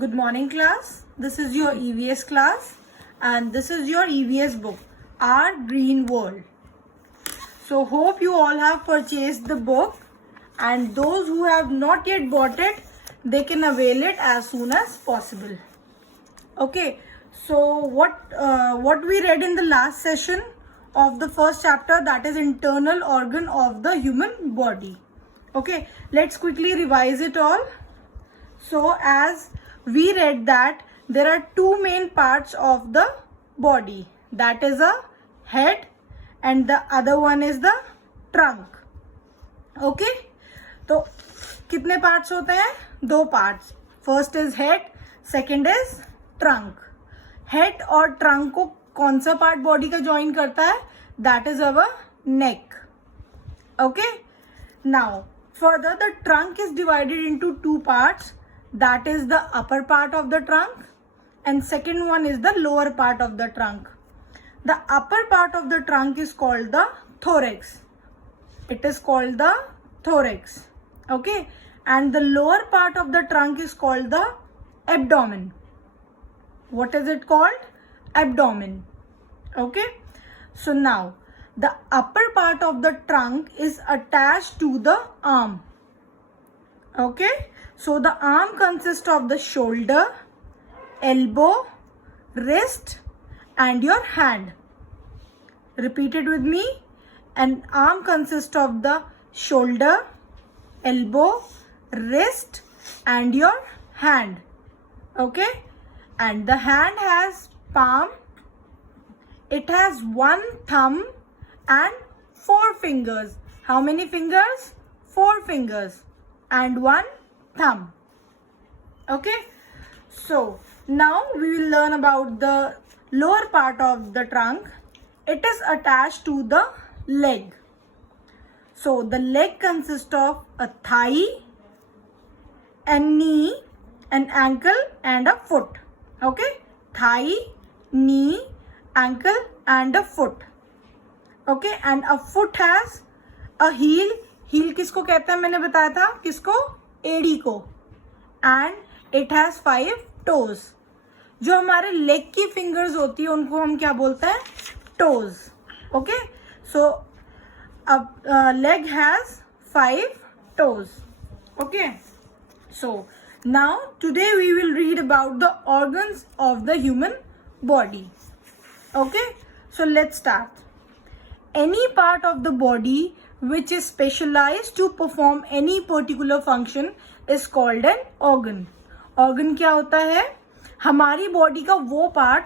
Good morning class. This is your EVS class and this is your EVS book, Our Green World. So hope you all have purchased the book and those who have not yet bought it, they can avail it as soon as possible. Okay, so what we read in the last session of the first chapter, that is internal organ of the human body. Okay, let's quickly revise it all. So as we read that there are two main parts of the body, that is a head and the other one is the trunk. Okay, तो कितने parts होते हैं? दो parts. First is head, second is trunk. Head और trunk को कौन सा part body का join करता है? That is our neck. Okay, now further the trunk is divided into two parts. That is the upper part of the trunk and second one is the lower part of the trunk. The upper part of the trunk is called the thorax. It is called the thorax. Okay, and the lower part of the trunk is called the abdomen. What is it called? Abdomen. Okay, so now the upper part of the trunk is attached to the arm. Okay, so the arm consists of the shoulder, elbow, wrist and your hand. Repeat it with me. An arm consists of the shoulder, elbow, wrist and your hand. Okay, and the hand has palm. It has one thumb and four fingers. How many fingers? Four fingers and one thumb. Okay, so now we will learn about the lower part of the trunk. It is attached to the leg. So the leg consists of a thigh, a knee, an ankle and a foot. Okay, thigh, knee, ankle and a foot. Okay, and a foot has a heel. Heel किसको कहते हैं मैंने बताया था, किसको? एड़ी को. And it has 5 toes. जो हमारे लेग की फिंगर्स होती है उनको हम क्या बोलते हैं? Toes. Okay, so a leg has 5 toes. Okay, so now today we will read about the organs of the human body. Okay, so let's start. Any part of the body which is specialized to perform any particular function is called an organ. Organ क्या होता है? हमारी body का वो part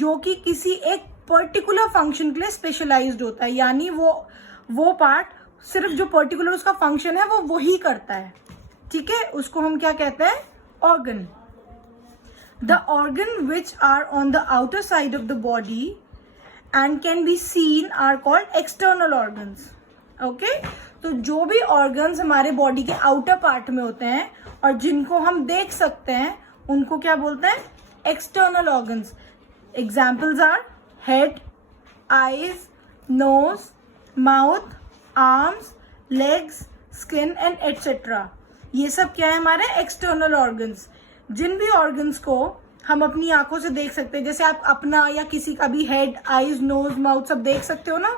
जो कि किसी एक पर्टिकुलर फंक्शन के लिए स्पेशलाइज्ड होता है, यानी वो पार्ट सिर्फ जो पर्टिकुलर उसका फंक्शन है वो वही करता है. ठीक है, उसको हम क्या कहते हैं? Organ. The organ which are on the outer side of the body and can be seen are called external organs. Okay, तो जो भी organs हमारे body के outer part में होते हैं और जिनको हम देख सकते हैं उनको क्या बोलते हैं? External organs. Examples are head, eyes, nose, mouth, arms, legs, skin and etc. ये सब क्या है? हमारे external organs. जिन भी organs को हम अपनी आंखों से देख सकते हैं, जैसे आप अपना या किसी का भी हेड, आईज, नोज, माउथ सब देख सकते हो ना,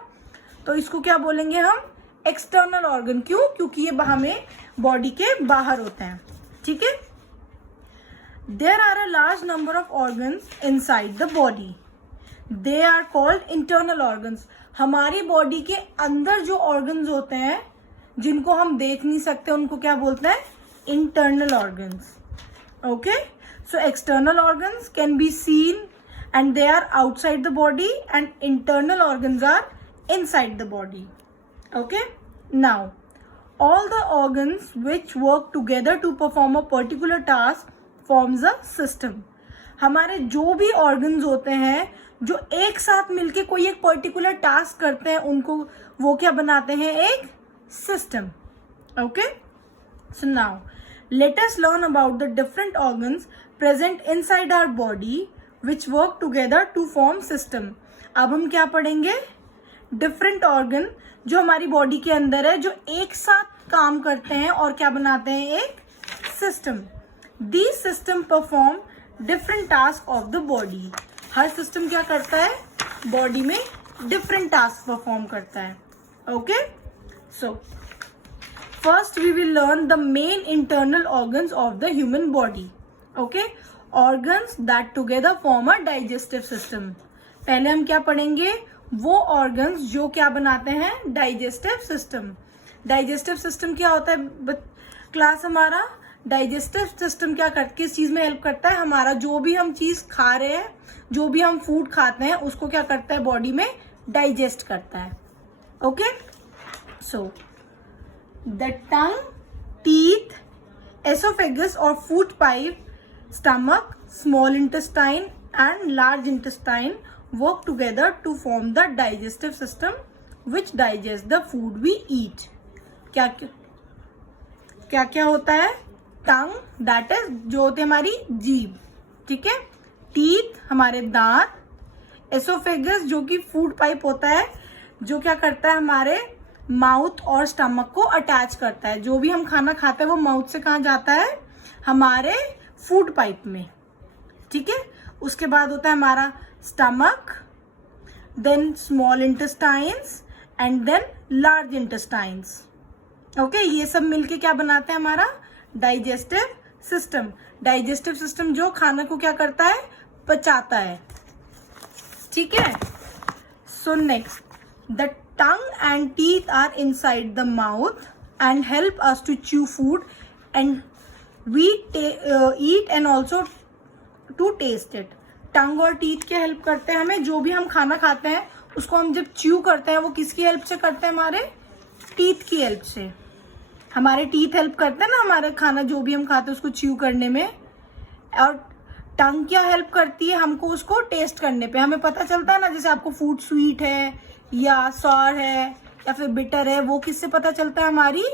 तो इसको क्या बोलेंगे हम? External organ. क्यों? क्योंकि ये हमें बॉडी के बाहर होते हैं. ठीक है. There are a large number of organs inside the body. They are called internal organs. हमारी बॉडी के अंदर जो ऑर्गन्स होते हैं जिनको हम देख नहीं सकते उनको क्या बोलते हैं? Internal organs. Okay, so external organs can be seen and they are outside the body and internal organs are inside the body. Okay, now all the organs which work together to perform a particular task forms a system. हमारे जो भी organs होते हैं जो एक साथ मिलके कोई एक particular task करते हैं उनको वो क्या बनाते हैं? एक system. Okay, so now let us learn about the different organs present inside our body which work together to form system. अब हम क्या पढ़ेंगे? Different organ जो हमारी बॉडी के अंदर है जो एक साथ काम करते हैं और क्या बनाते हैं? एक system. These system perform different tasks of the body. Her system क्या करता है, बॉडी में डिफरेंट टास्क परफॉर्म करता है. Okay, so first we will learn the main internal organs of the human body. Okay, organs that together form a digestive system. पहले हम क्या पढ़ेंगे, वो ऑर्गन्स जो क्या बनाते हैं, डाइजेस्टिव सिस्टम. डाइजेस्टिव सिस्टम क्या होता है क्लास हमारा, डाइजेस्टिव सिस्टम क्या कर, किस चीज में हेल्प करता है, हमारा जो भी हम चीज खा रहे हैं, जो भी हम फूड खाते हैं उसको क्या करता है, बॉडी में डाइजेस्ट करता है. Okay, so the tongue, teeth, oesophagus और food pipe, stomach, small intestine and large intestine work together to form the digestive system which digest the food we eat. क्या क्या क्या होता है, टंग दैट इज जो होती है हमारी जीभ, ठीक है, टीथ हमारे दांत, एसोफेगस जो कि फूड पाइप होता है, जो क्या करता है हमारे माउथ और स्टमक को अटैच करता है. जो भी हम खाना खाते हैं वो माउथ से कहाँ जाता है, हमारे फूड पाइप में, ठीक है. उसके बाद होता है हमारा stomach, then small intestines and then large intestines. Okay, ये सब मिलके क्या बनाते हैं, हमारा डाइजेस्टिव सिस्टम. डाइजेस्टिव सिस्टम जो खाना को क्या करता है, पचाता है, ठीक है. So next, the tongue and teeth are inside the mouth and help us to chew food and we eat and also to taste it. Tongue और टीथ क्या हेल्प करते हैं हमें, जो भी हम खाना खाते हैं उसको हम जब च्यू करते हैं वो किसकी हेल्प से करते हैं, हमारे टीथ की हेल्प से. हमारे टीथ हेल्प करते हैं ना हमारे खाना जो भी हम खाते हैं उसको च्यू करने में. और टंग क्या हेल्प करती है हमको उसको टेस्ट करने पे. हमें पता चलता है ना, जैसे आपको फूड स्वीट है या सॉर है या फिर बिटर है, वो किससे पता चलता है, हमारी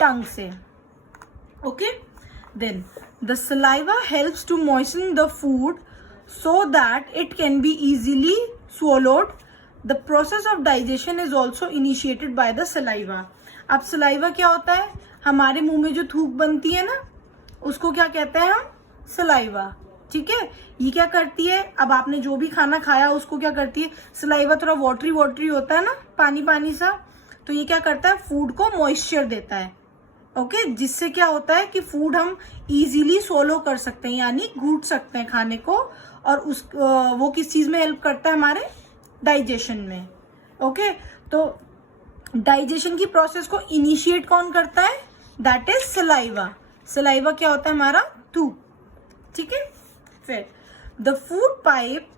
टंग से. Okay, then the saliva helps to moisten the food so that it can be easily swallowed. The process of digestion is also initiated by the saliva. अब saliva क्या होता है, हमारे मुंह में जो थूक बनती है ना उसको क्या कहते हैं हम, saliva, ठीक है. ये क्या करती है, अब आपने जो भी खाना खाया उसको क्या करती है, saliva थोड़ा वाटरी वाटरी होता है ना, पानी पानी सा, तो ये क्या करता है, फूड को मॉइस्चर देता है. ओके, जिससे क्या होता है कि फूड हम इजीली सोलो कर सकते हैं, यानी घूट सकते हैं खाने को, और उस वो किस चीज में हेल्प करता है, हमारे डाइजेशन में. ओके, तो डाइजेशन की प्रोसेस को इनिशिएट कौन करता है, दैट इज सलाइवा. सलाइवा क्या होता है, हमारा थूक, ठीक है. फिर the food pipe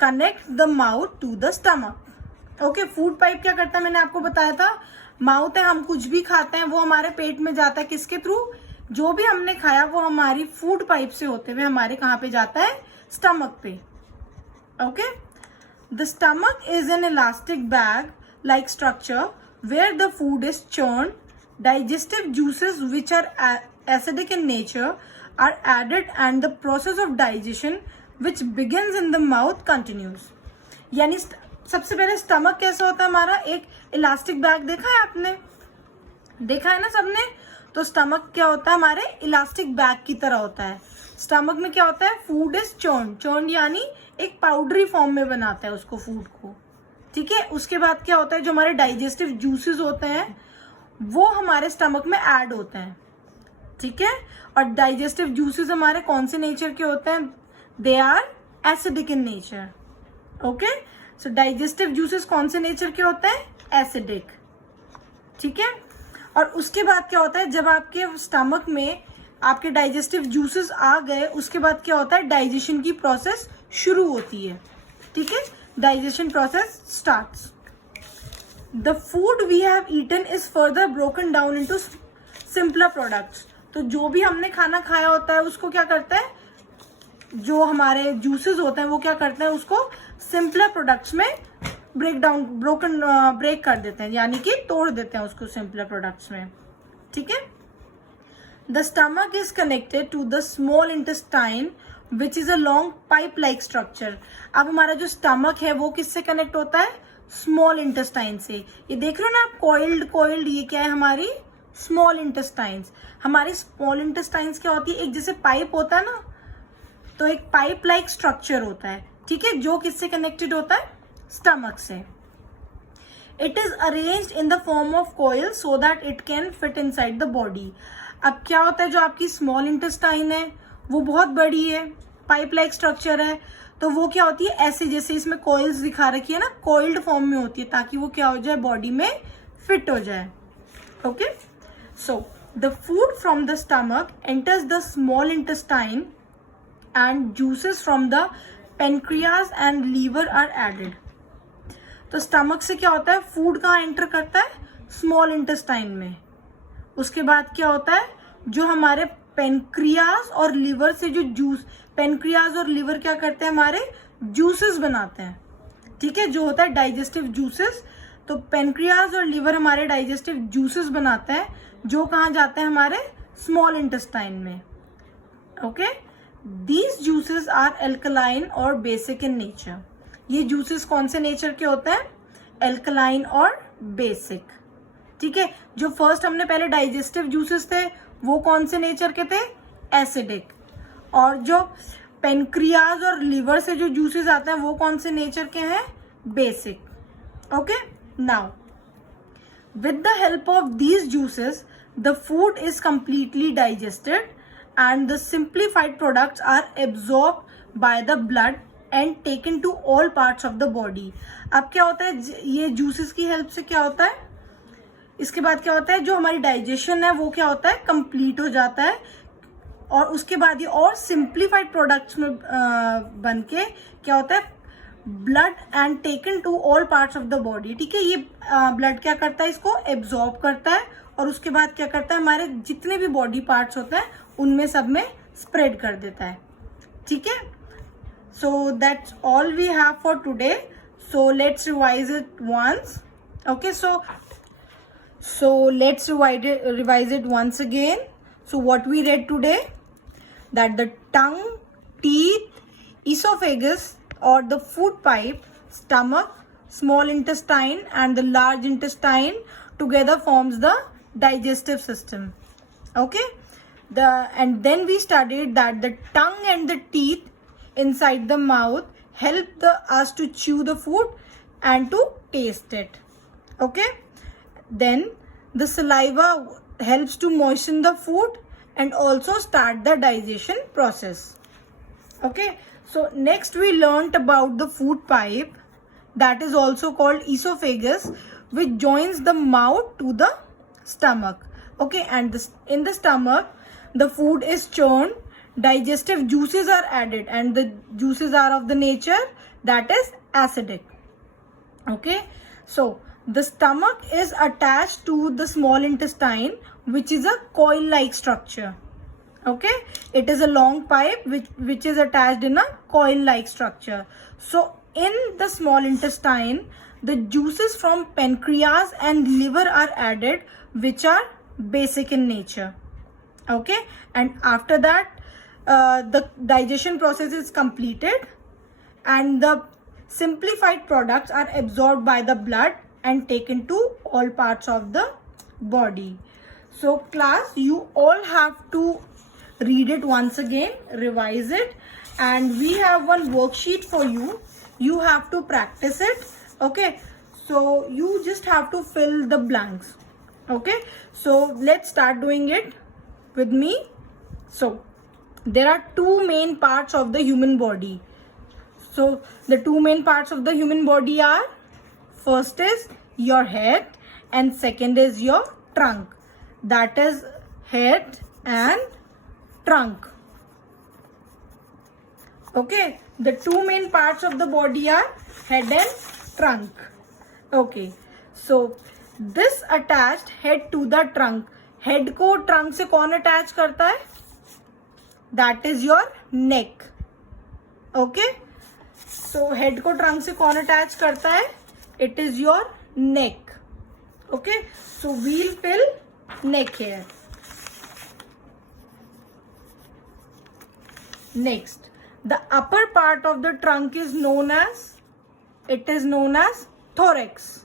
connect the mouth to the stomach. Okay, food pipe क्या करता है, मैंने आपको बताया था, माउथ है, हम कुछ भी खाते हैं वो हमारे पेट में जाता है, किसके थ्रू, जो भी हमने खाया वो हमारी फूड पाइप से होते हुए हमारे कहाँ पे जाता है, स्टमक पे. Okay, the stomach is an elastic bag like structure where the food is churned. Digestive juices which are acidic in nature are added and the process of digestion which begins in the mouth continues. यानी सबसे पहले stomach कैसा होता है हमारा, एक elastic bag देखा है आपने, देखा है ना सबने. तो स्टमक क्या होता है, हमारे इलास्टिक बैग की तरह होता है. स्टमक में क्या होता है, फूड इज चर्न्ड. चर्न्ड यानी एक पाउडरी फॉर्म में बनाता है उसको, फूड को, ठीक है. उसके बाद क्या होता है, जो हमारे डाइजेस्टिव जूसेस होते हैं वो हमारे स्टमक में ऐड होते हैं, ठीक है. और डाइजेस्टिव जूसेस हमारे कौन से नेचर के होते हैं, they are acidic in nature. Okay, so digestive juices कौन से नेचर के होते हैं, एसिडिक, ठीक है. और उसके बाद क्या होता है, जब आपके स्टमक में आपके डाइजेस्टिव जूसेस आ गए, उसके बाद क्या होता है, डाइजेशन की प्रोसेस शुरू होती है, ठीक है. Digestion process starts. The food we have eaten is further broken down into simpler products. तो जो भी हमने खाना खाया होता है उसको क्या करता है, जो हमारे जूसेस होते हैं वो क्या करते हैं, उसको सिंपलर प्रोडक्ट्स में ब्रेक कर देते हैं, यानी कि तोड़ देते हैं उसको सिंपलर प्रोडक्ट्स में, ठीक है. The stomach is connected to the small intestine which is a long pipe like structure. अब हमारा जो स्टमक है वो किससे कनेक्ट होता है, स्मॉल इंटेस्टाइन से. ये देख रहे हो ना आप, कॉइल्ड, ये क्या है, हमारी स्मॉल इंटेस्टाइन्स. हमारे स्मॉल इंटेस्टाइन्स क्या होती है, एक जैसे पाइप होता है ना, तो एक पाइप लाइक स्ट्रक्चर होता है, ठीक है, जो किससे कनेक्टेड होता है, स्टमक से. It is arranged in the form of coil so that it can fit inside the body. अब क्या होता है, जो आपकी स्मॉल इंटेस्टाइन है वो बहुत बड़ी है, पाइप लाइक स्ट्रक्चर है, तो वो क्या होती है, ऐसे जैसे इसमें कॉइल्स दिखा रखी है ना, कॉइल्ड फॉर्म में होती है, ताकि वो क्या हो जाए, बॉडी में फिट हो जाए. Okay, so the food from the stomach enters the small intestine and juices from the pancreas and liver are added. तो स्टमक से क्या होता है, फूड कहाँ एंटर करता है, स्मॉल इंटेस्टाइन में. उसके बाद क्या होता है, जो हमारे पेनक्रियाज और लिवर से जो जूस, पेनक्रियाज और लिवर क्या करते हैं, हमारे जूसेस बनाते हैं, ठीक है, जो होता है डाइजेस्टिव जूसेस. तो पेनक्रियाज और लिवर हमारे डाइजेस्टिव जूसेस बनाते हैं, जो कहाँ जाते हैं, हमारे स्मॉल इंटेस्टाइन में. Okay, these juices are alkaline और बेसिक इन नेचर. ये जूसेस कौन से नेचर के होते हैं, एल्कलाइन और बेसिक, ठीक है. जो फर्स्ट हमने पहले डाइजेस्टिव जूसेस थे वो कौन से नेचर के थे, एसिडिक. और जो पेनक्रियाज और लिवर से जो जूसेस आते हैं वो कौन से नेचर के हैं, basic. Okay, now with the help of these juices the food is completely digested and the simplified products are absorbed by the blood and taken to all parts of the body. अब क्या होता है, ये juices की help से क्या होता है, इसके बाद क्या होता है, जो हमारी डाइजेशन है वो क्या होता है, कंप्लीट हो जाता है. और उसके बाद ये और सिंप्लीफाइड प्रोडक्ट्स में बन के क्या होता है, blood and taken to all parts of the body. ठीक है, ये ब्लड क्या करता है, इसको एब्जॉर्ब करता है और उसके बाद क्या करता है, हमारे जितने भी बॉडी पार्ट्स होते हैं उनमें सब में स्प्रेड कर देता है. ठीक है, so that's all we have for today. So let's revise it once. Okay, so let's revise it once again. So what we read today, that the tongue, teeth, esophagus or the food pipe, stomach, small intestine and the large intestine together forms the digestive system. Okay, and then we studied that the tongue and the teeth inside the mouth help us to chew the food and to taste it. Okay, then the saliva helps to moisten the food and also start the digestion process. Okay, so next we learnt about the food pipe, that is also called esophagus, which joins the mouth to the stomach. Okay, and in the stomach the food is churned, digestive juices are added and the juices are of the nature that is acidic. Okay, so the stomach is attached to the small intestine, which is a coil-like structure. Okay, it is a long pipe which is attached in a coil-like structure. So in the small intestine, the juices from pancreas and liver are added, which are basic in nature. Okay, and after that, the digestion process is completed, and the simplified products are absorbed by the blood and taken to all parts of the body. So class, you all have to read it once again, revise it, and we have one worksheet for you. You have to practice it. Okay, so you just have to fill the blanks. Okay, so let's start doing it with me. So there are two main parts of the human body. So the two main parts of the human body are, first is your head and second is your trunk. That is head and trunk. Okay, the two main parts of the body are head and trunk. Okay, so this attached head to the trunk. Head को trunk से कौन attach करता है? That is your neck. Okay, so head को trunk से कौन attach करता है? It is your neck. Okay, so we'll fill neck here. Next, the upper part of the trunk is known as thorax.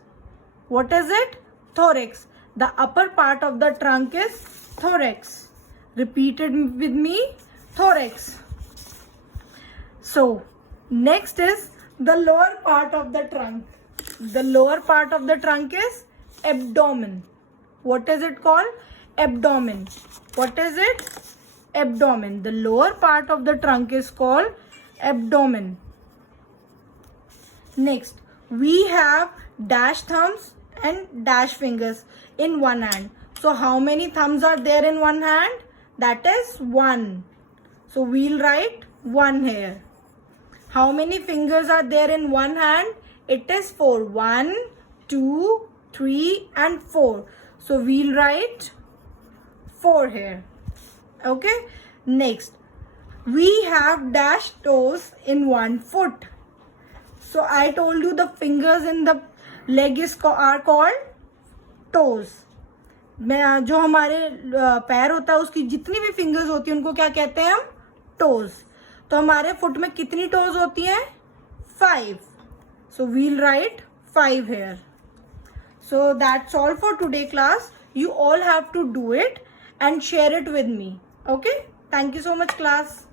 What is it? Thorax. The upper part of the trunk is thorax. Repeat it with me, thorax. So, next is the lower part of the trunk. The lower part of the trunk is abdomen. What is it called? Abdomen. What is it? Abdomen. The lower part of the trunk is called abdomen. Next, we have dash thumbs and dash fingers in one hand. So how many thumbs are there in one hand? That is 1. So we'll write 1 here. How many fingers are there in one hand? It is 4. 1, 2, 3 and 4. So we'll write 4 here. Okay. Next, we have dash toes in one foot. So I told you the fingers in the leg are called toes. जो हमारे पैर होता है उसकी जितनी भी fingers होती है उनको क्या कहते हैं हम? टोज. तो हमारे फुट में कितनी टोज होती हैं? 5. So we'll write 5 here. So that's all for today class. You all have to do it and share it with me. Okay? Thank you so much class.